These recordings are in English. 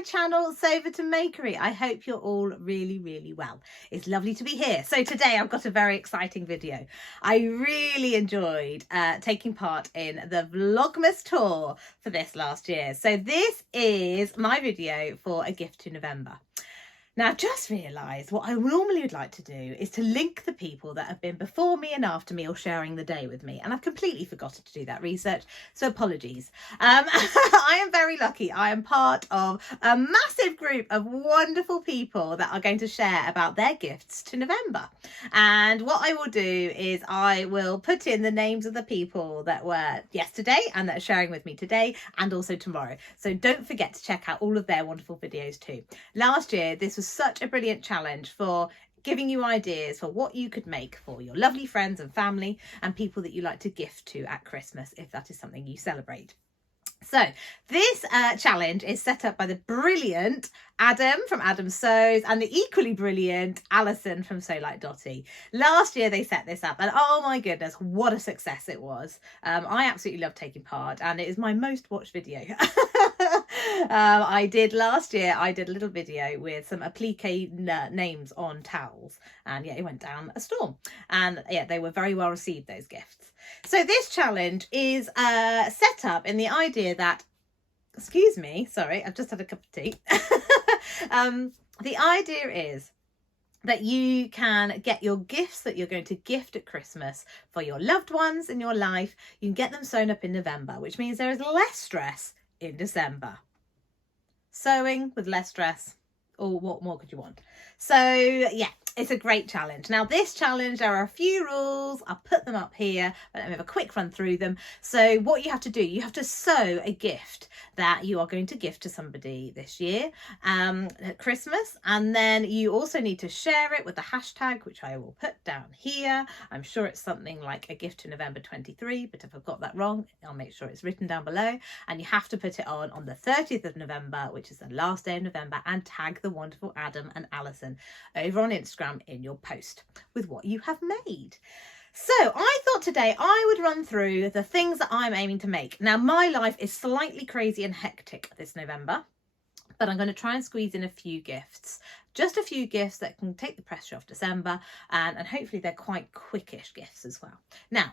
my channel, Sober to Makery. I hope you're all really well. It's lovely to be here. So today I've got a very exciting video. I really enjoyed taking part in the Vlogmas tour for this last year. So this is my video for a gift to November. Now, I've just realised what I normally would like to do is to link the people that have been before me and after me or sharing the day with me. And I've completely forgotten to do that research, so apologies. I am very lucky. I am part of a massive group of wonderful people that are going to share about their gifts to November. And what I will do is I will put in the names of the people that were yesterday and that are sharing with me today and also tomorrow. So don't forget to check out all of their wonderful videos too. Last year, this was such a brilliant challenge for giving you ideas for what you could make for your lovely friends and family and people that you like to gift to at Christmas, if that is something you celebrate. So this challenge is set up by the brilliant Adam from Adam Sews and the equally brilliant Alison from Sew Like Dotty. Last year they set this up and oh my goodness, what a success it was. I absolutely love taking part and it is my most watched video. I did last year, I did a little video with some applique names on towels and yeah, it went down a storm and yeah, they were very well received, those gifts. So this challenge is set up in the idea that, excuse me, sorry, I've just had a cup of tea. The idea is that you can get your gifts that you're going to gift at Christmas for your loved ones in your life. You can get them sewn up in November, which means there is less stress in December. Sewing with less stress, or what more could you want? So yeah, it's a great challenge. Now this challenge, there are a few rules. I'll put them up here, but let me have a quick run through them. So what you have to do, you have to sew a gift that you are going to gift to somebody this year at Christmas. And then you also need to share it with the hashtag, which I will put down here. I'm sure it's something like a gift to November 23, but if I've got that wrong, I'll make sure it's written down below. And you have to put it on the 30th of November, which is the last day of November, and tag the wonderful Adam and Alison over on Instagram in your post with what you have made. So I thought today I would run through the things that I'm aiming to make. Now my life is slightly crazy and hectic this November, but I'm going to try and squeeze in a few gifts. Just a few gifts that can take the pressure off December and hopefully they're quite quickish gifts as well. Now,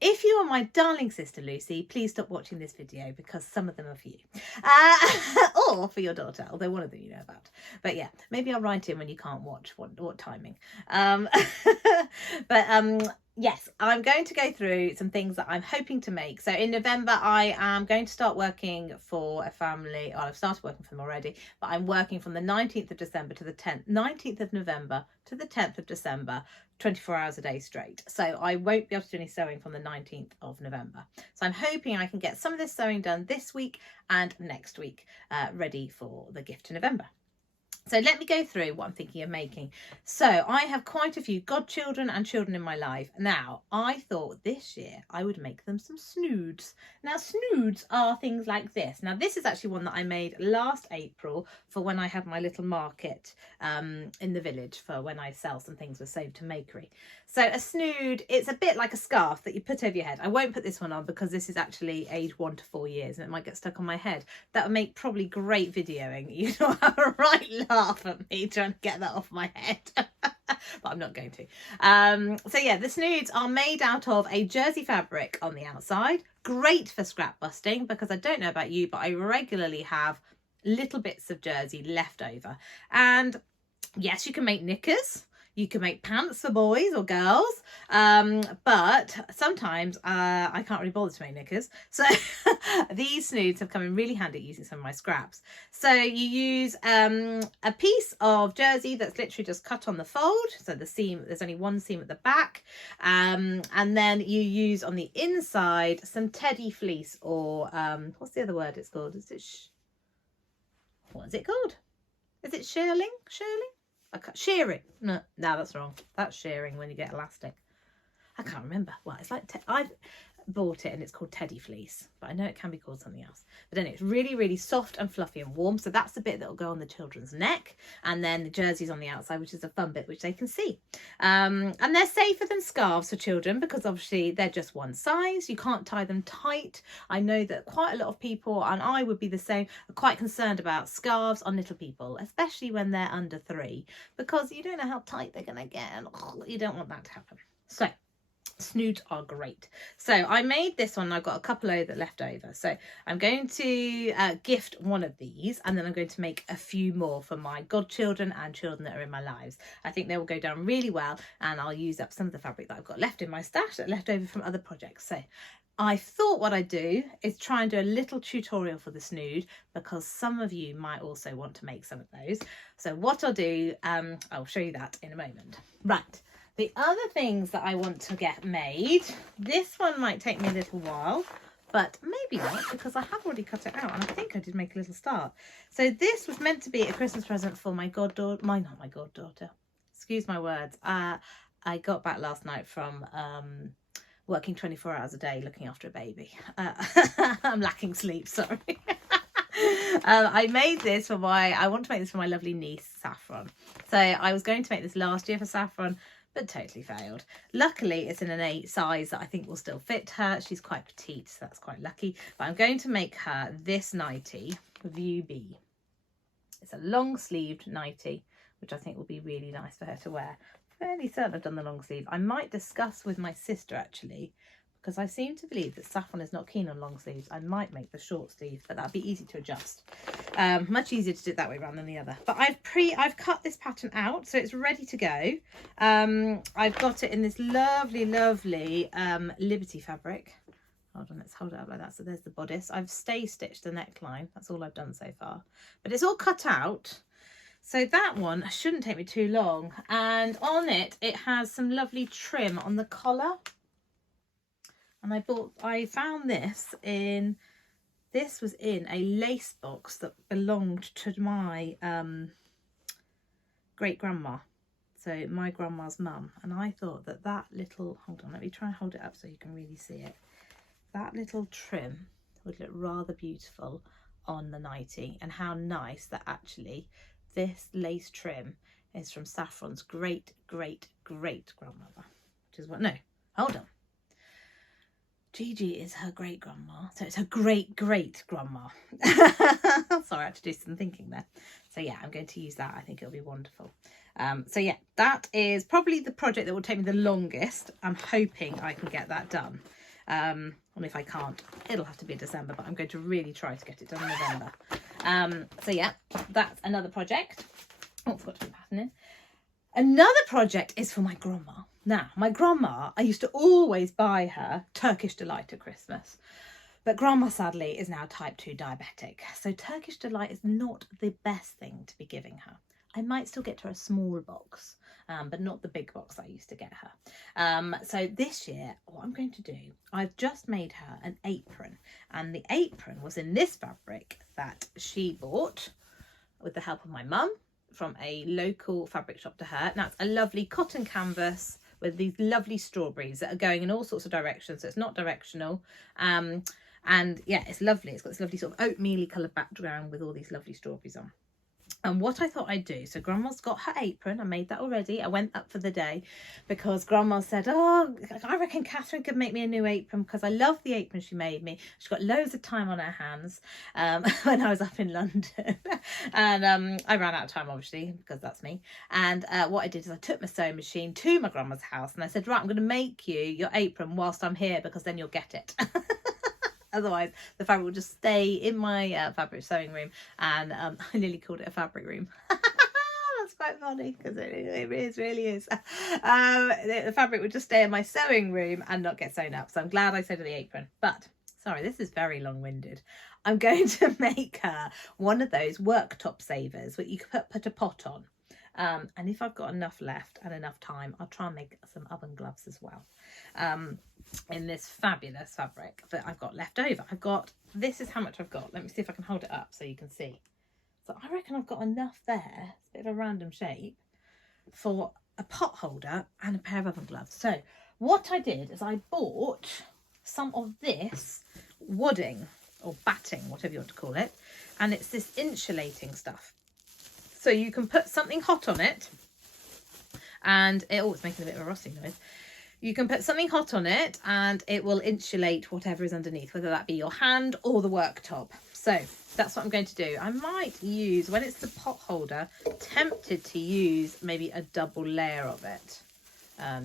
if you are my darling sister Lucy, please stop watching this video because some of them are for you. Or for your daughter, although one of them you know about. But yeah, maybe I'll write in when you can't watch. What timing? Yes, I'm going to go through some things that I'm hoping to make. So in November, I am going to start working for a family. Well, I've started working for them already, but I'm working from the 19th of December to the 19th of November to the 10th of December, 24 hours a day straight. So I won't be able to do any sewing from the 19th of November. So I'm hoping I can get some of this sewing done this week and next week, ready for the gift to November. So let me go through what I'm thinking of making. So I have quite a few godchildren and children in my life. Now, I thought this year I would make them some snoods. Now, snoods are things like this. Now, this is actually one that I made last April for when I had my little market in the village for when I sell some things with Sober to Makery. So a snood, it's a bit like a scarf that you put over your head. I won't put this one on because this is actually age 1 to 4 years and it might get stuck on my head. That would make probably great videoing. You know, have a right laugh at me trying to get that off my head. But I'm not going to. So yeah, the snoods are made out of a jersey fabric on the outside. Great for scrap busting because I don't know about you, but I regularly have little bits of jersey left over. And yes, you can make knickers. You can make pants for boys or girls, but sometimes I can't really bother to make knickers. So these snoods have come in really handy using some of my scraps. So you use a piece of jersey that's literally just cut on the fold. So the seam, there's only one seam at the back. And then you use on the inside some teddy fleece or what's the other word it's called? What is it called? Is it shearling? Shearing. No, that's wrong. That's shearing when you get elastic. I can't remember. Well, it's like bought it and it's called Teddy Fleece, but I know it can be called something else. But anyway, it's really, really soft and fluffy and warm. So that's the bit that will go on the children's neck, and then the jersey's on the outside, which is a fun bit which they can see. And they're safer than scarves for children because obviously they're just one size. You can't tie them tight. I know that quite a lot of people, and I would be the same, are quite concerned about scarves on little people, especially when they're under 3, because you don't know how tight they're going to get, and you don't want that to happen. So Snoods are great. So I made this one. I've got a couple left over. So I'm going to gift one of these, and then I'm going to make a few more for my godchildren and children that are in my lives. I think they will go down really well, and I'll use up some of the fabric that I've got left in my stash that left over from other projects. So I thought what I'd do is try and do a little tutorial for the Snood, because some of you might also want to make some of those. So what I'll do, I'll show you that in a moment. Right. The other things that I want to get made, this one might take me a little while, but maybe not, because I have already cut it out, and I think I did make a little start. So this was meant to be a Christmas present for my goddaughter, not my goddaughter, excuse my words. I got back last night from working 24 hours a day looking after a baby. I'm lacking sleep, sorry. I made this for I want to make this for my lovely niece, Saffron. So I was going to make this last year for Saffron, but totally failed. Luckily, it's in an 8 size that I think will still fit her. She's quite petite, so that's quite lucky. But I'm going to make her this nighty, View B. It's a long-sleeved nighty, which I think will be really nice for her to wear. Fairly certain I've done the long sleeve. I might discuss with my sister, actually, because I seem to believe that Saffron is not keen on long sleeves. I might make the short sleeve, but that'd be easy to adjust. Much easier to do it that way around than the other. But I've cut this pattern out, so it's ready to go. I've got it in this lovely Liberty fabric. Hold on, let's hold it up like that. So there's the bodice. I've stay stitched the neckline. That's all I've done so far. But it's all cut out. So that one shouldn't take me too long. And on it, it has some lovely trim on the collar. And I found this was in a lace box that belonged to my great grandma. So my grandma's mum. And I thought that little, hold on, let me try and hold it up so you can really see it. That little trim would look rather beautiful on the nighty. And how nice that actually this lace trim is from Saffron's great grandmother. Which is what, no, hold on. Gigi is her great grandma, so it's her great grandma. Sorry, I had to do some thinking there. So yeah, I'm going to use that. I think it'll be wonderful. So yeah, that is probably the project that will take me the longest. I'm hoping I can get that done. And if I can't, it'll have to be December, but I'm going to really try to get it done in November. So yeah, that's another project. Oh, I forgot to put the pattern in. Another project is for my grandma. Now, my grandma, I used to always buy her Turkish Delight at Christmas. But grandma, sadly, is now type 2 diabetic. So Turkish Delight is not the best thing to be giving her. I might still get her a small box, but not the big box I used to get her. So this year, what I'm going to do, I've just made her an apron. And the apron was in this fabric that she bought with the help of my mum from a local fabric shop to her. Now, it's a lovely cotton canvas with these lovely strawberries that are going in all sorts of directions, so it's not directional. And yeah, it's lovely. It's got this lovely sort of oatmeal-y coloured background with all these lovely strawberries on. And what I thought I'd do, so Grandma's got her apron. I made that already. I went up for the day because Grandma said, oh, I reckon Katherine could make me a new apron because I love the apron she made me. She's got loads of time on her hands when I was up in London. And I ran out of time, obviously, because that's me. And what I did is I took my sewing machine to my grandma's house and I said, right, I'm going to make you your apron whilst I'm here because then you'll get it. Otherwise, the fabric will just stay in my fabric sewing room, and I nearly called it a fabric room. That's quite funny because it really is. The fabric would just stay in my sewing room and not get sewn up. So I'm glad I sewed the apron. But sorry, this is very long-winded. I'm going to make her one of those worktop savers that you can put a pot on. And if I've got enough left and enough time, I'll try and make some oven gloves as well. In this fabulous fabric that I've got left over. This is how much I've got. Let me see if I can hold it up so you can see. So I reckon I've got enough there, it's a bit of a random shape, for a pot holder and a pair of oven gloves. So what I did is I bought some of this wadding or batting, whatever you want to call it, and it's this insulating stuff. So you can put something hot on it, and it's making a bit of a rustling noise. You can put something hot on it and it will insulate whatever is underneath, whether that be your hand or the worktop. So that's what I'm going to do. I might use, when it's the pot holder, tempted to use maybe a double layer of it,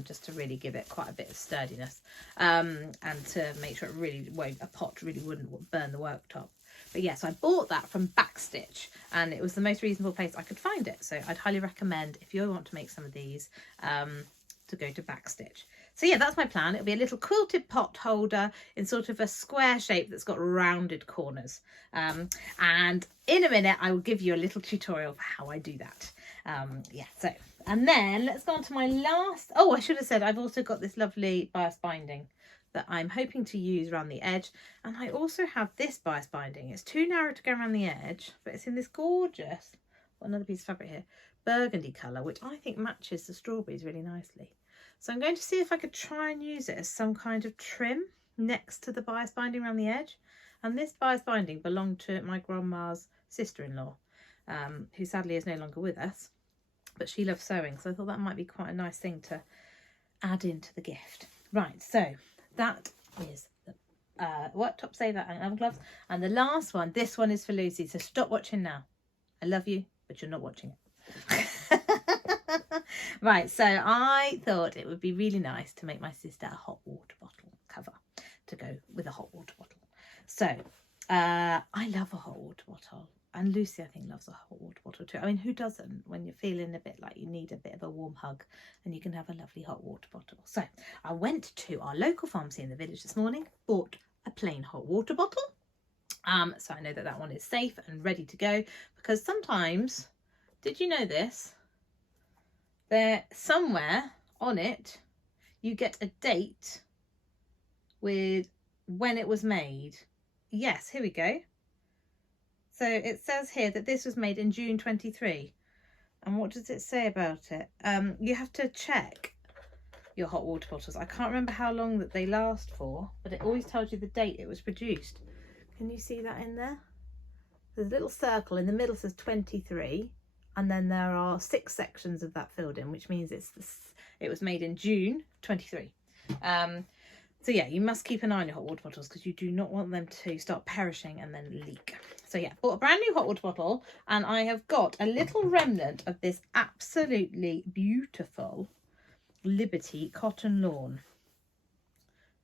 just to really give it quite a bit of sturdiness, and to make sure it really won't, a pot really wouldn't burn the worktop. But yes, I bought that from Backstitch, and it was the most reasonable place I could find it. So I'd highly recommend, if you want to make some of these, to go to Backstitch. So yeah, that's my plan. It'll be a little quilted pot holder in sort of a square shape that's got rounded corners. And in a minute, I will give you a little tutorial for how I do that. Yeah, so, and then let's go on to my last, I should have said, I've also got this lovely bias binding that I'm hoping to use around the edge. And I also have this bias binding. It's too narrow to go around the edge, but it's in this gorgeous, another piece of fabric here, burgundy colour, which I think matches the strawberries really nicely. So I'm going to see if I could try and use it as some kind of trim next to the bias binding around the edge. And this bias binding belonged to my grandma's sister-in-law, who sadly is no longer with us, but she loves sewing. So I thought that might be quite a nice thing to add into the gift. Right, so that is the worktop saver and oven gloves. And the last one, this one is for Lucy. So stop watching now. I love you, but you're not watching it. Right, so I thought it would be really nice to make my sister a hot water bottle cover to go with a hot water bottle. So I love a hot water bottle, and Lucy I think loves a hot water bottle too. I mean, who doesn't when you're feeling a bit like you need a bit of a warm hug, and you can have a lovely hot water bottle. So I went to our local pharmacy in the village this morning, bought a plain hot water bottle. So I know that that one is safe and ready to go, because sometimes, did you know this? There, somewhere on it, you get a date with when it was made. Yes, here we go. So it says here that this was made in June 23. And what does it say about it? You have to check your hot water bottles. I can't remember how long that they last for, but it always tells you the date it was produced. Can you see that in there? There's a little circle in the middle, says 23. And then there are 6 sections of that filled in, which means it was made in June 23. So yeah, you must keep an eye on your hot water bottles, because you do not want them to start perishing and then leak. So yeah, bought a brand new hot water bottle, and I have got a little remnant of this absolutely beautiful Liberty cotton lawn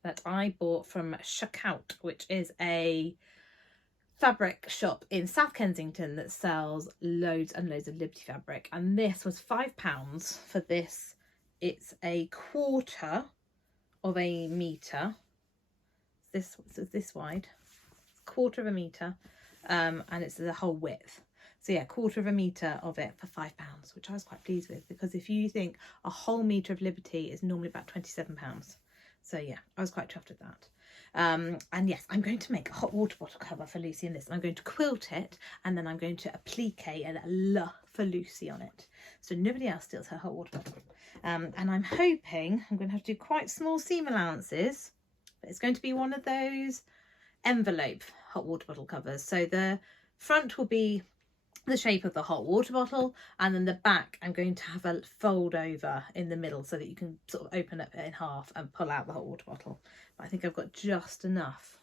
that I bought from Shuckout, which is a fabric shop in South Kensington that sells loads and loads of Liberty fabric. And this was £5 for this. It's a quarter of a metre. This wide, quarter of a metre, and it's the whole width. So yeah, quarter of a metre of it for £5, which I was quite pleased with, because if you think a whole metre of Liberty is normally about £27. So yeah, I was quite chuffed with that. And yes, I'm going to make a hot water bottle cover for Lucy in this, and I'm going to quilt it, and then I'm going to applique and la for Lucy on it, so nobody else steals her hot water bottle. And I'm hoping I'm going to have to do quite small seam allowances, but it's going to be one of those envelope hot water bottle covers. So the front will be the shape of the hot water bottle, and then the back I'm going to have a fold over in the middle so that you can sort of open it in half and pull out the hot water bottle. But I think I've got just enough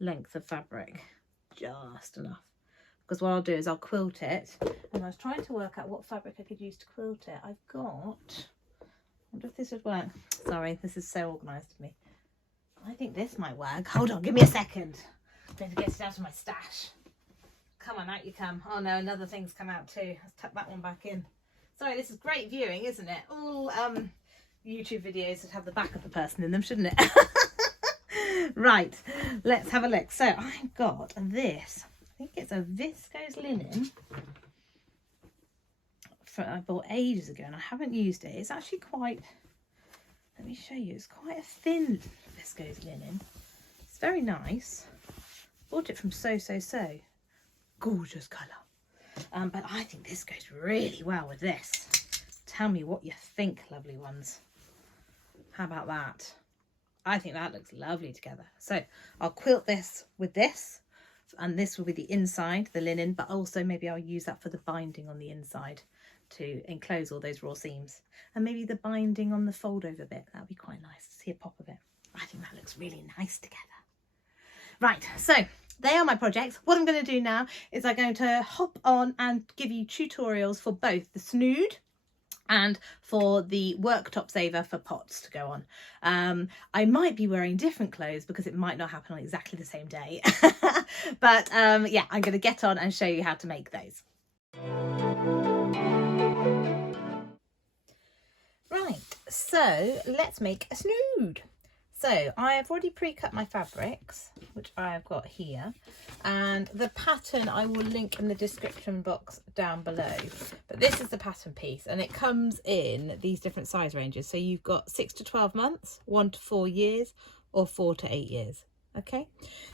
length of fabric, just enough, because what I'll do is I'll quilt it. And I was trying to work out what fabric I could use to quilt it. I've got, I wonder if this would work. Sorry, this is so organised of me. I think this might work. Hold on, give me a second. I'm going to get it out of my stash. Come on, out you come. Oh no, another thing's come out too. Let's tuck that one back in. Sorry, this is great viewing, isn't it? All YouTube videos that have the back of the person in them, shouldn't it? Right, let's have a look. So I've got this, I think it's a viscose linen. I bought ages ago and I haven't used it. It's actually quite, let me show you, it's quite a thin viscose linen. It's very nice. Bought it from So. Gorgeous colour. But I think this goes really well with this. Tell me what you think, lovely ones. How about that? I think that looks lovely together. So I'll quilt this with this, and this will be the inside, the linen, but also maybe I'll use that for the binding on the inside to enclose all those raw seams, and maybe the binding on the fold over bit. That would be quite nice to see a pop of it. I think that looks really nice together. Right, so they are my projects. What I'm going to do now is I'm going to hop on and give you tutorials for both the Snood and for the worktop saver for pots to go on. I might be wearing different clothes because it might not happen on exactly the same day. But yeah, I'm going to get on and show you how to make those. Right, so let's make a Snood. So I have already pre-cut my fabrics, which I have got here, and the pattern I will link in the description box down below. But this is the pattern piece, and it comes in these different size ranges. So you've got 6 to 12 months, 1 to 4 years, or 4 to 8 years. Okay,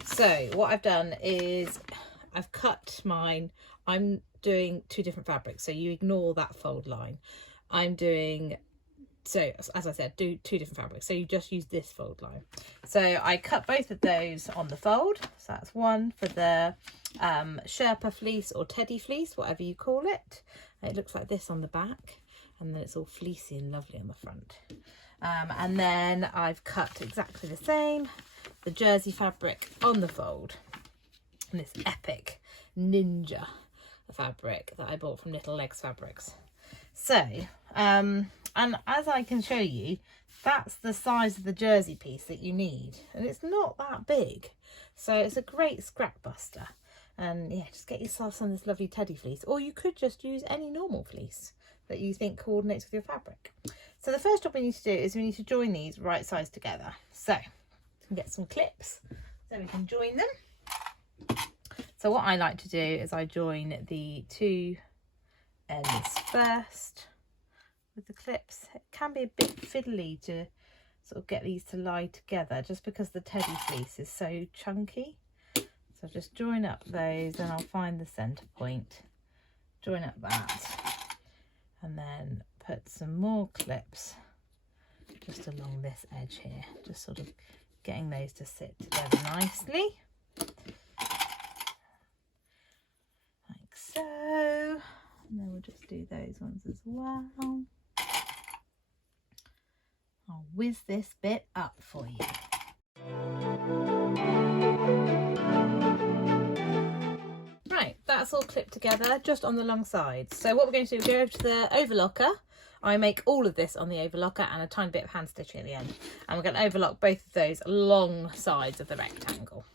so what I've done is I've cut mine. I'm doing 2 different fabrics, so you ignore that fold line. I'm doing, so as I said, do 2 different fabrics, so you just use this fold line. So I cut both of those on the fold. So that's one for the Sherpa fleece or teddy fleece, whatever you call it. It looks like this on the back, and then it's all fleecy and lovely on the front. And then I've cut exactly the same, the jersey fabric on the fold, and this epic ninja fabric that I bought from Little Legs Fabrics. So and as I can show you, that's the size of the jersey piece that you need, and it's not that big, so it's a great scrap buster. And yeah, just get yourself some of this lovely teddy fleece, or you could just use any normal fleece that you think coordinates with your fabric. So the first job we need to do is we need to join these right sides together. So we can get some clips so we can join them. So what I like to do is I join the 2 ends first with the clips. It can be a bit fiddly to sort of get these to lie together just because the teddy fleece is so chunky. So just join up those, and I'll find the center point, join up that, and then put some more clips just along this edge here, just sort of getting those to sit together nicely, like so. And then we'll just do those ones as well. I'll whiz this bit up for you. Right, that's all clipped together just on the long sides. So what we're going to do is go over to the overlocker. I make all of this on the overlocker and a tiny bit of hand stitching at the end. And we're going to overlock both of those long sides of the rectangle.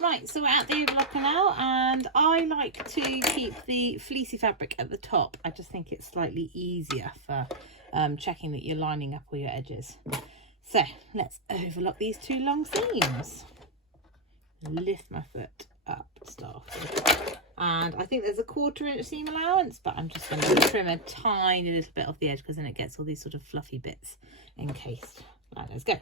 Right, so we're at the overlocker now, and I like to keep the fleecy fabric at the top. I just think it's slightly easier for checking that you're lining up all your edges. So let's overlock these 2 long seams. Lift my foot up, starting. And I think there's a 1/4 inch seam allowance, but I'm just going to trim a tiny little bit off the edge because then it gets all these sort of fluffy bits encased. Right, let's go.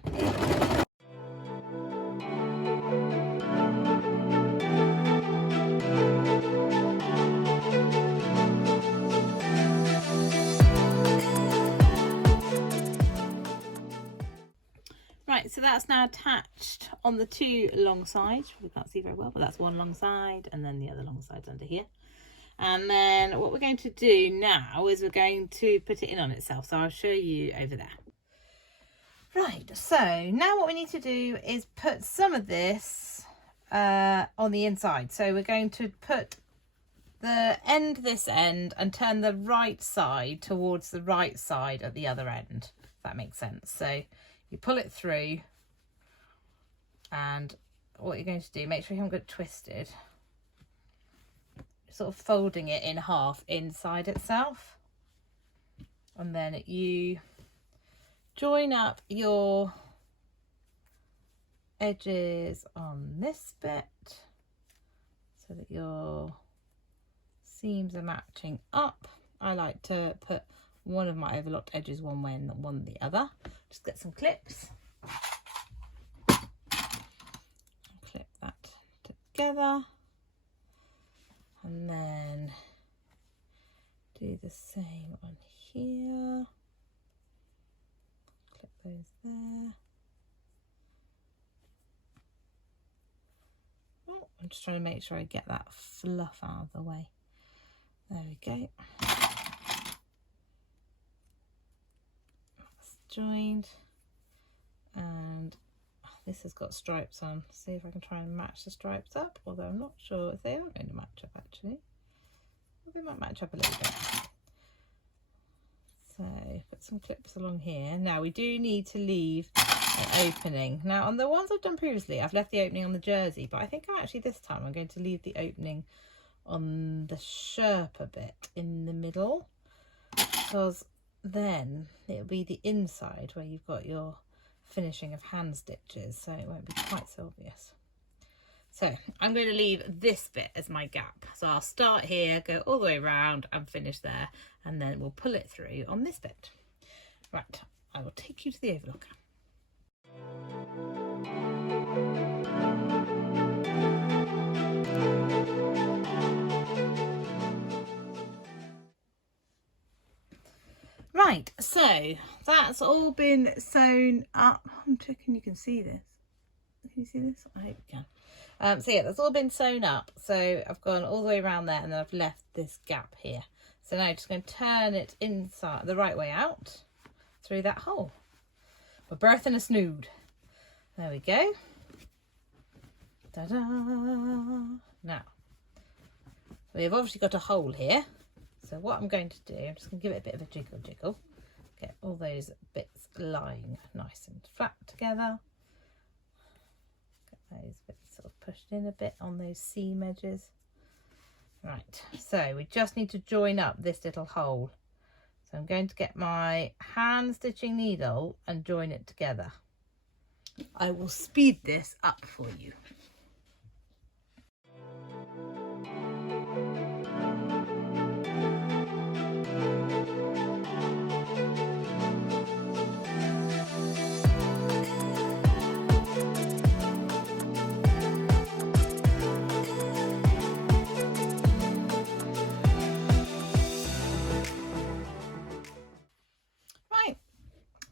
Right, so that's now attached on the 2 long sides. We can't see very well, but that's one long side, and then the other long side's under here. And then what we're going to do now is we're going to put it in on itself. So I'll show you over there. Right, so now what we need to do is put some of this on the inside. So we're going to put this end and turn the right side towards the right side at the other end, if that makes sense. So you pull it through, and what you're going to do, make sure you haven't got it twisted, sort of folding it in half inside itself, and then you join up your edges on this bit so that your seams are matching up. I like to put one of my overlocked edges one way and one the other. Just get some clips, clip that together, and then do the same on here. Clip those there, I'm just trying to make sure I get that fluff out of the way. There we go. That's joined. And this has got stripes on. See if I can try and match the stripes up, although I'm not sure if they are going to match up actually. Well, they might match up a little bit. So put some clips along here. Now we do need to leave an opening. Now on the ones I've done previously, I've left the opening on the jersey, but I think actually this time I'm going to leave the opening on the Sherpa bit in the middle, because then it'll be the inside where you've got your finishing of hand stitches, so it won't be quite so obvious. So I'm going to leave this bit as my gap. So I'll start here, go all the way around and finish there, and then we'll pull it through on this bit. Right, I will take you to the overlocker. Right, so that's all been sewn up. I'm checking you can see this. Can you see this? I hope you can. So yeah, that's all been sewn up. So I've gone all the way around there and then I've left this gap here. So now I'm just going to turn it inside the right way out through that hole. We're birthing a snood. There we go. Ta-da! Now, we've obviously got a hole here. So what I'm going to do, I'm just going to give it a bit of a jiggle jiggle. Get all those bits lying nice and flat together. Get those bits sort of pushed in a bit on those seam edges. Right, so we just need to join up this little hole. So I'm going to get my hand stitching needle and join it together. I will speed this up for you.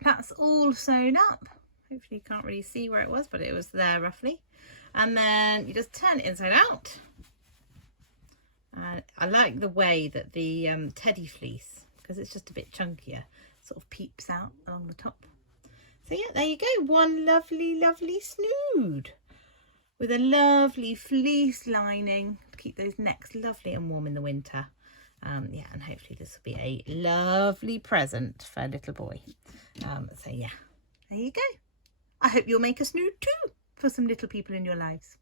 That's all sewn up. Hopefully you can't really see where it was, but it was there roughly. And then you just turn it inside out. And I like the way that the teddy fleece, because it's just a bit chunkier, sort of peeps out along the top. So yeah, there you go. One lovely, lovely snood with a lovely fleece lining to keep those necks lovely and warm in the winter. Yeah, and hopefully this will be a lovely present for a little boy. So yeah, there you go. I hope you'll make a snood too for some little people in your lives.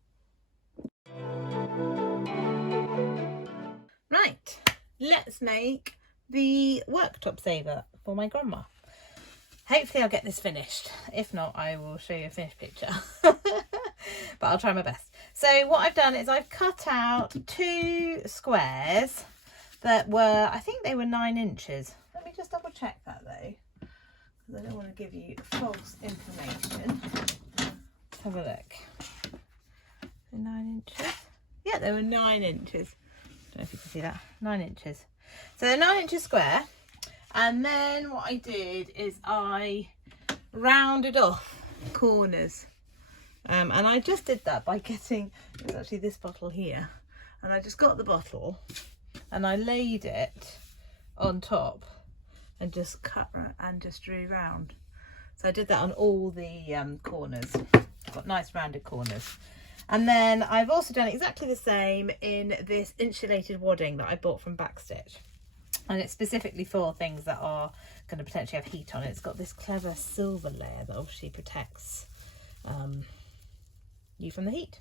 Right, let's make the worktop saver for my grandma. Hopefully I'll get this finished. If not, I will show you a finished picture. But I'll try my best. So what I've done is I've cut out 2 squares that were, I think they were 9 inches. Let me just double check that though, because I don't want to give you false information. Let's have a look. 9 inches? Yeah, they were 9 inches. I don't know if you can see that. 9 inches. So they're 9 inches square. And then what I did is I rounded off corners. And I just did that by getting, it was actually this bottle here. And I just got the bottle and I laid it on top and just cut and just drew round. So I did that on all the corners. Got nice rounded corners. And then I've also done exactly the same in this insulated wadding that I bought from Backstitch. And it's specifically for things that are going to potentially have heat on it. It's got this clever silver layer that obviously protects you from the heat.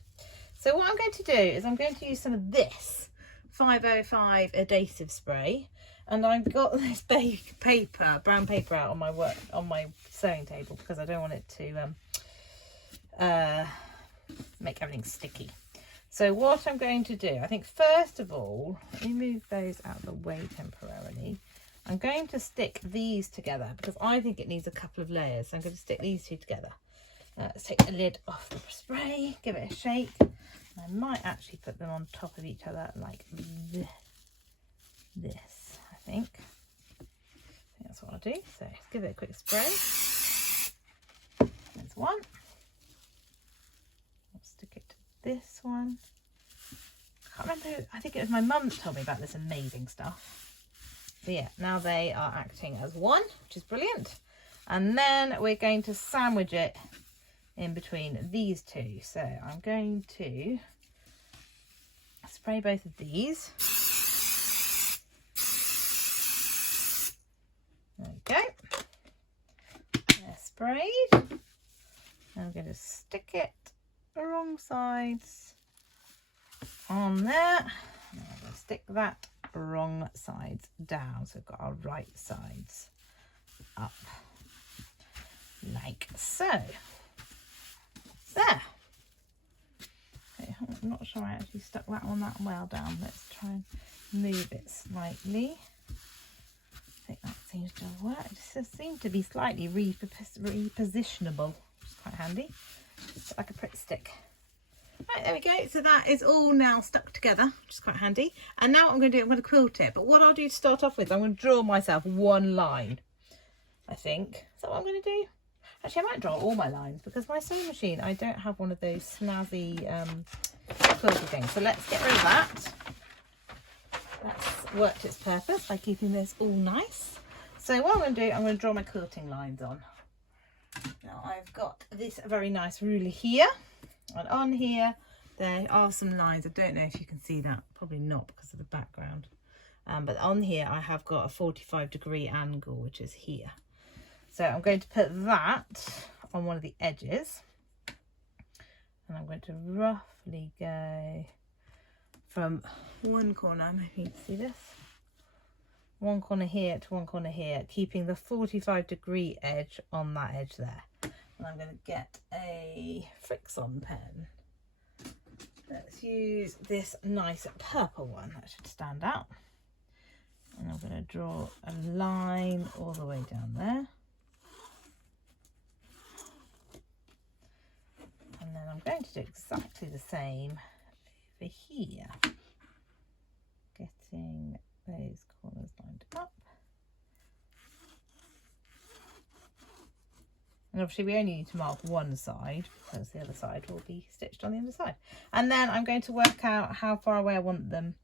So what I'm going to do is I'm going to use some of this 505 adhesive spray, and I've got this paper, brown paper out on my sewing table because I don't want it to make everything sticky. So what I'm going to do, I think first of all, let me move those out of the way temporarily. I'm going to stick these together because I think it needs a couple of layers. So I'm going to stick these 2 together. Let's take the lid off the spray, give it a shake. I might actually put them on top of each other like this, I think. That's what I'll do. So give it a quick spray. There's one. I'll stick it to this one. can't remember, I think it was my mum that told me about this amazing stuff. But yeah, now they are acting as one, which is brilliant. And then we're going to sandwich it in between these two. So I'm going to spray both of these. There we go. They're sprayed. I'm going to stick it the wrong sides on there. And I'm going to stick that wrong sides down. So we've got our right sides up. Like so. There. Okay, I'm not sure I actually stuck that one that well down. Let's try and move it slightly. I think that seems to have worked. It just seems to be slightly repositionable, which is quite handy. Just like a prick stick. Right, there we go. So that is all now stuck together, which is quite handy. And now what I'm going to do, I'm going to quilt it. But what I'll do to start off with, I'm going to draw myself one line, I think. Is that what I'm going to do? Actually, I might draw all my lines because my sewing machine, I don't have one of those snazzy quilty things. So let's get rid of that. That's worked its purpose by keeping this all nice. So what I'm going to do, I'm going to draw my quilting lines on. Now I've got this very nice ruler here, and on here there are some lines. I don't know if you can see that, probably not because of the background. But on here I have got a 45-degree angle, which is here. So I'm going to put that on one of the edges, and I'm going to roughly go from one corner, maybe you can see this, one corner here to one corner here, keeping the 45-degree edge on that edge there. And I'm going to get a Fix-On pen. Let's use this nice purple one, that should stand out. And I'm going to draw a line all the way down there. And then I'm going to do exactly the same over here. Getting those corners lined up. And obviously we only need to mark one side because the other side will be stitched on the other side. And then I'm going to work out how far away I want them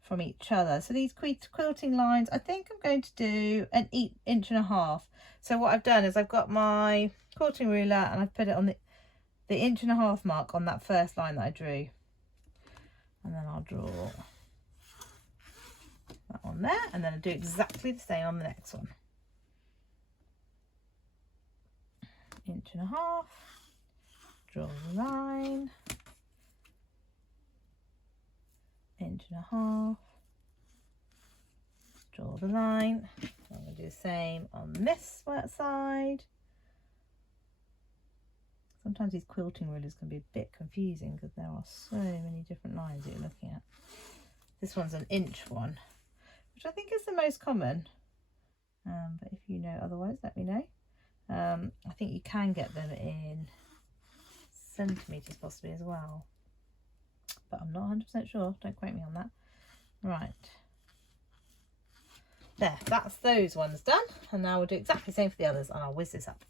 from each other. So these quilting lines, I think I'm going to do an 1.5 inches. So what I've done is I've got my quilting ruler and I've put it on the 1.5 inch mark on that first line that I drew. And then I'll draw that one there, and then I'll do exactly the same on the next one. 1.5 inches, draw the line, 1.5 inches, draw the line. I'm going to do the same on this side. Sometimes these quilting rulers can be a bit confusing because there are so many different lines that you're looking at. This one's an inch one, which I think is the most common. But if you know otherwise, let me know. I think you can get them in centimetres possibly as well. But I'm not 100% sure. Don't quote me on that. Right. There, that's those ones done. And now we'll do exactly the same for the others, and I'll whiz this up.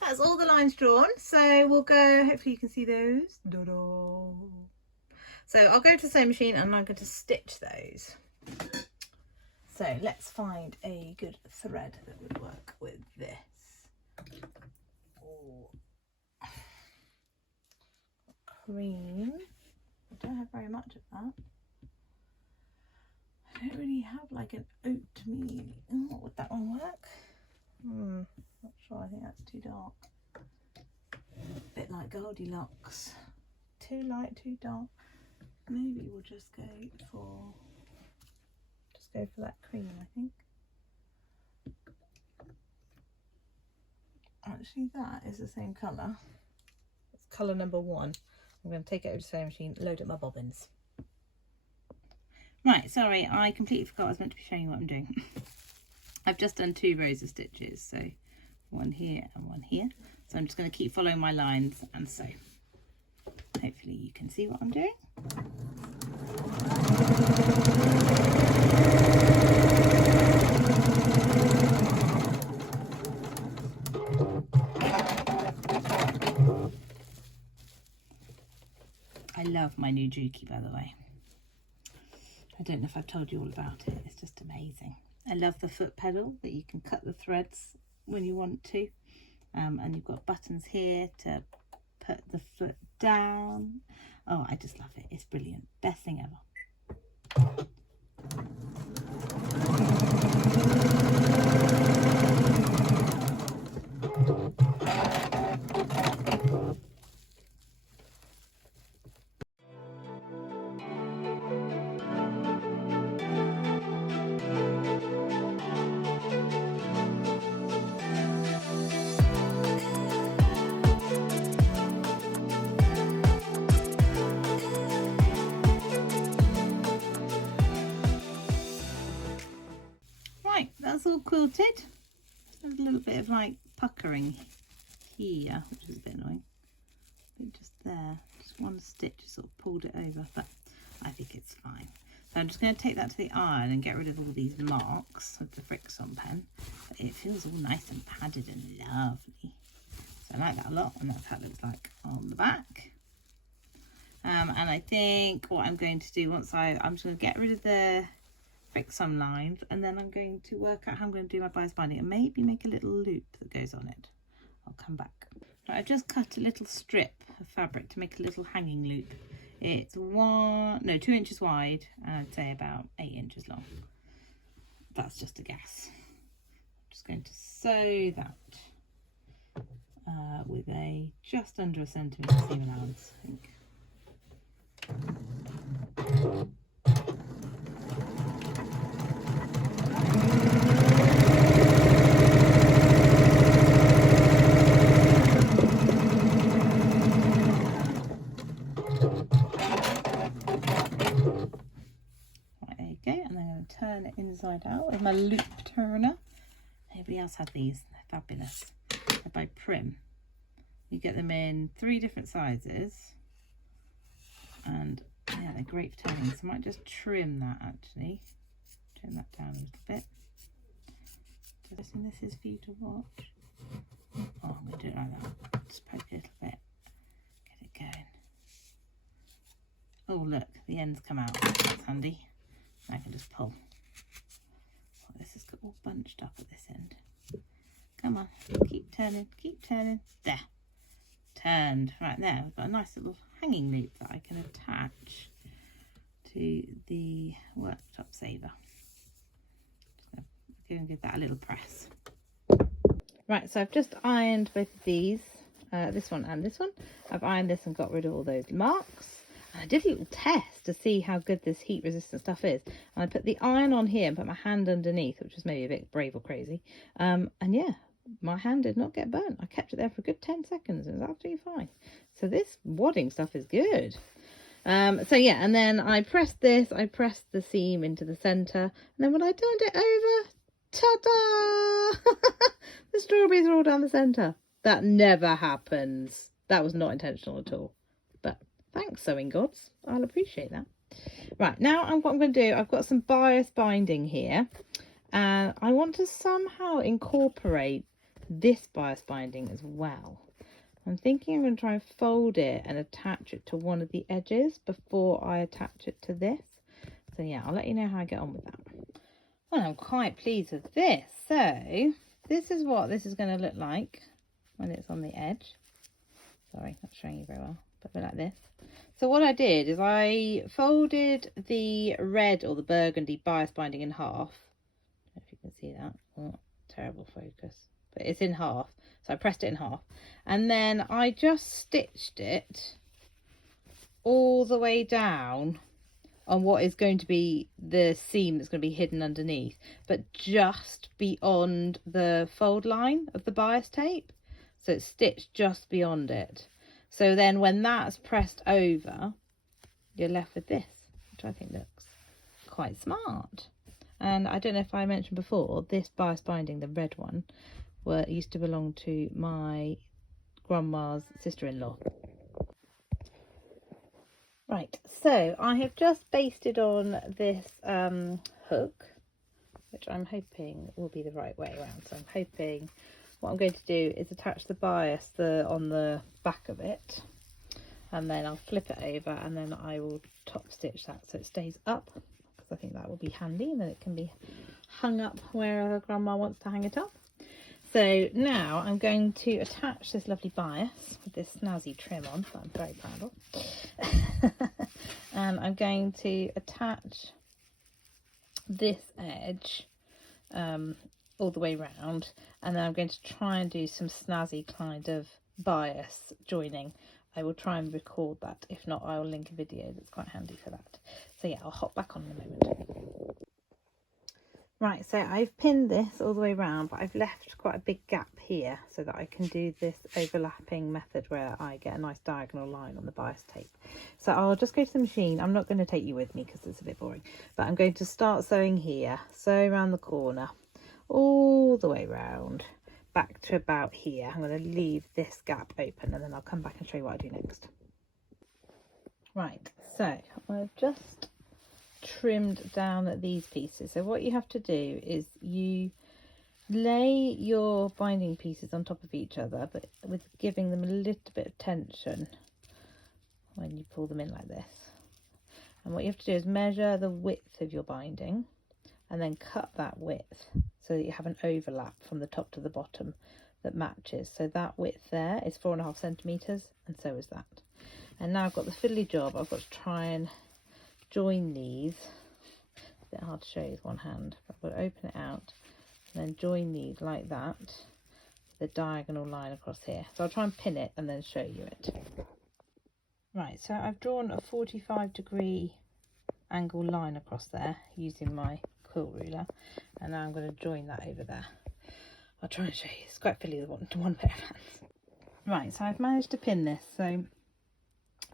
That's all the lines drawn, so we'll go, hopefully you can see those. So I'll go to the sewing machine and I'm going to stitch those. So let's find a good thread that would work with this. Oh. Cream. I don't have very much of that. I don't really have like an oatmeal. Oh, would that one work? Not sure, I think that's too dark. A bit like Goldilocks. Too light, too dark. Maybe we'll just go for that cream, I think. Actually, that is the same colour. It's colour number 1. I'm going to take it over to the sewing machine, load up my bobbins. Right, sorry, I completely forgot I was meant to be showing you what I'm doing. I've just done 2 rows of stitches, so one here and one here. So I'm just going to keep following my lines and sew. Hopefully you can see what I'm doing. love my new Juki, by the way. I don't know if I've told you all about it. It's just amazing. I love the foot pedal that you can cut the threads when you want to. And you've got buttons here to put the foot down. Oh, I just love it. It's brilliant. Best thing ever. Right, that's all quilted. There's a little bit of like puckering here, which is a bit annoying. But just there, just one stitch sort of pulled it over, but I think it's fine. So I'm just going to take that to the iron and get rid of all these marks with the Friction pen. But it feels all nice and padded and lovely. So I like that a lot, and that's how it looks like on the back. And I think what I'm going to do once I'm just going to get rid of the Friction lines, and then I'm going to work out how I'm going to do my bias binding and maybe make a little loop that goes on it. I'll come back. Right, I've just cut a little strip of fabric to make a little hanging loop. It's 2 inches wide, and I'd say about 8 inches long. That's just a guess. I'm just going to sew that with a just under a centimetre seam allowance, I think. Turn it inside out with my loop turner. Everybody else had these. They're fabulous. They're by Prim. You get them in 3 different sizes, and yeah, they're great for turning. So I might just trim that actually. Trim that down a little bit. And this is for you to watch. Oh, I'm going to do it like that. Just poke it a little bit. Get it going. Oh, look, the ends come out. That's handy. I can just pull. Oh, this is all bunched up at this end. Come on, keep turning, keep turning. There, turned. Right there, we've got a nice little hanging loop that I can attach to the worktop saver. Just going to go and give that a little press. Right, so I've just ironed both of these, this one and this one. I've ironed this and got rid of all those marks. And I did a little test to see how good this heat resistant stuff is. And I put the iron on here and put my hand underneath, which was maybe a bit brave or crazy. And yeah, my hand did not get burnt. I kept it there for a good 10 seconds. It was absolutely fine. So this wadding stuff is good. So yeah, and then I pressed this. I pressed the seam into the centre. And then when I turned it over, ta-da! The strawberries are all down the centre. That never happens. That was not intentional at all. But thanks, sewing gods. I'll appreciate that. Right, now what I'm going to do, I've got some bias binding here. And I want to somehow incorporate this bias binding as well. I'm thinking I'm going to try and fold it and attach it to one of the edges before I attach it to this. So yeah, I'll let you know how I get on with that. Well, I'm quite pleased with this. So this is what this is going to look like when it's on the edge. Sorry, not showing you very well, but a bit like this. So what I did is I folded the red or the burgundy bias binding in half. I don't know if you can see that. Oh, terrible focus. But it's in half. So I pressed it in half. And then I just stitched it all the way down on what is going to be the seam that's going to be hidden underneath, but just beyond the fold line of the bias tape. So it's stitched just beyond it. So then when that's pressed over, you're left with this, which I think looks quite smart. And I don't know if I mentioned before, this bias binding, the red one, used to belong to my grandma's sister-in-law. Right, so I have just basted on this hook, which I'm hoping will be the right way around. So I'm hoping what I'm going to do is attach the bias on the back of it. and then I'll flip it over, and then I will top stitch that so it stays up, because I think that will be handy, and then it can be hung up wherever Grandma wants to hang it up. So now I'm going to attach this lovely bias with this snazzy trim on that I'm very proud of. And I'm going to attach this edge all the way round, and then I'm going to try and do some snazzy kind of bias joining. I will try and record that. If not, I will link a video that's quite handy for that. So yeah, I'll hop back on in a moment. Right, so I've pinned this all the way around, but I've left quite a big gap here so that I can do this overlapping method where I get a nice diagonal line on the bias tape. So I'll just go to the machine. I'm not going to take you with me because it's a bit boring, but I'm going to start sewing here, sew around the corner, all the way around, back to about here. I'm going to leave this gap open, and then I'll come back and show you what I do next. Right, so I've just trimmed down these pieces. So what you have to do is you lay your binding pieces on top of each other, but with giving them a little bit of tension when you pull them in like this. And what you have to do is measure the width of your binding and then cut that width so that you have an overlap from the top to the bottom that matches. So that width there is 4.5 centimeters, and so is that. And now I've got the fiddly job. I've got to try and join these. It's a bit hard to show you with one hand, but we'll open it out and then join these like that, the diagonal line across here. So I'll try and pin it and then show you it. Right, so I've drawn a 45-degree angle line across there using my quilt ruler, and now I'm going to join that over there. I'll try and show you. It's quite fiddly with one pair of hands. Right, so I've managed to pin this. So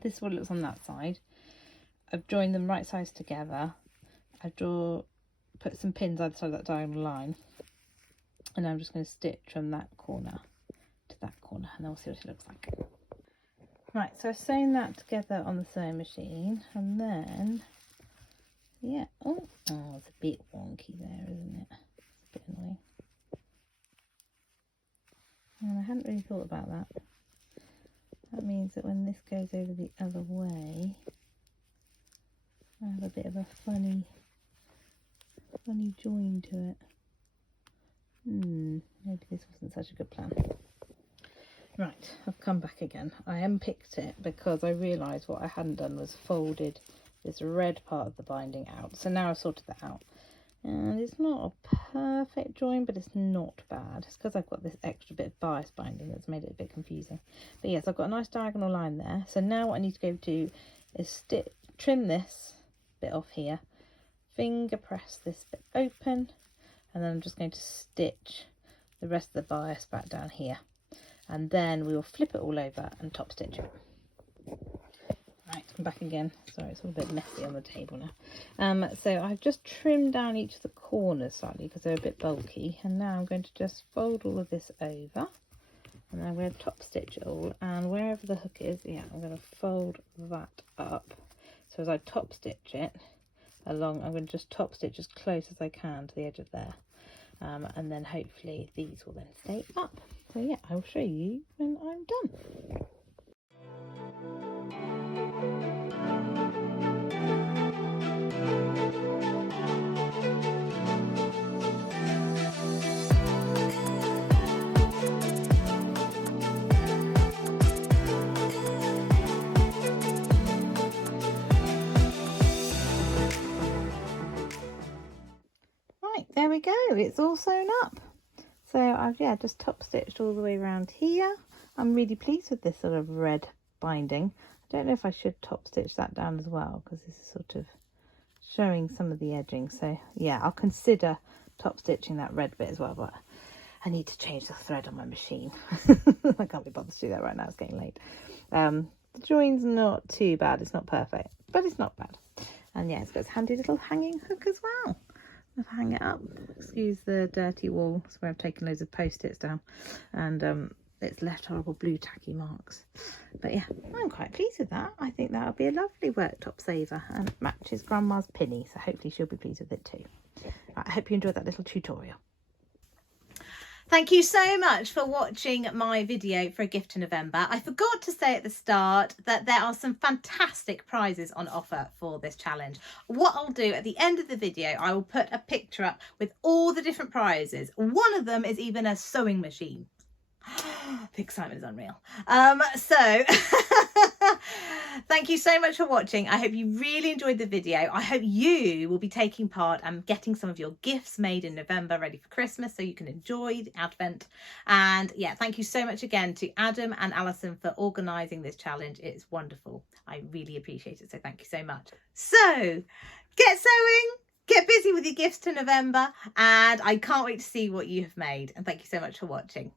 this is what it looks on that side. I've joined them right sides together. Put some pins either side of that diagonal line, and I'm just going to stitch from that corner to that corner, and then we'll see what it looks like. Right, so I've sewn that together on the sewing machine, and then yeah, oh it's a bit wonky there, isn't it? It's a bit annoying. And I hadn't really thought about that. That means that when this goes over the other way, I have a bit of a funny join to it. Maybe this wasn't such a good plan. Right, I've come back again. I unpicked it because I realised what I hadn't done was folded this red part of the binding out. So now I've sorted that out. And it's not a perfect join, but it's not bad. It's because I've got this extra bit of bias binding that's made it a bit confusing. But yes, I've got a nice diagonal line there. So now what I need to go to is trim this bit off here, finger press this bit open, and then I'm just going to stitch the rest of the bias back down here, and then we will flip it all over and top stitch it. Right, I'm back again. Sorry, it's all a bit messy on the table now. So I've just trimmed down each of the corners slightly because they're a bit bulky, and now I'm going to just fold all of this over, and then I'm going to top stitch it all, and wherever the hook is, yeah, I'm going to fold that up. So as I top stitch it along, I'm going to just top stitch as close as I can to the edge of there, and then hopefully these will then stay up. So yeah, I'll show you when I'm done. There we go, it's all sewn up. So I've just top stitched all the way around here. I'm really pleased with this sort of red binding. I don't know if I should top stitch that down as well, because this is sort of showing some of the edging. So yeah, I'll consider top stitching that red bit as well, but I need to change the thread on my machine. I can't be bothered to do that right now, it's getting late. The join's not too bad, it's not perfect, but it's not bad. And yeah, it's got its handy little hanging hook as well. I'll hang it up. Excuse the dirty wall. It's where I've taken loads of post-its down, and it's left horrible blue tacky marks. But yeah, I'm quite pleased with that. I think that'll be a lovely worktop saver, and it matches Grandma's pinny, so hopefully she'll be pleased with it too. Right, I hope you enjoyed that little tutorial. Thank you so much for watching my video for a gift to November. I forgot to say at the start that there are some fantastic prizes on offer for this challenge. What I'll do at the end of the video, I will put a picture up with all the different prizes. One of them is even a sewing machine. The excitement is unreal. So thank you so much for watching. I hope you really enjoyed the video. I hope you will be taking part and getting some of your gifts made in November ready for Christmas so you can enjoy the Advent. And yeah, thank you so much again to Adam and Alison for organising this challenge. It's wonderful. I really appreciate it. So thank you so much. So get sewing. Get busy with your gifts to November, and I can't wait to see what you have made. And thank you so much for watching.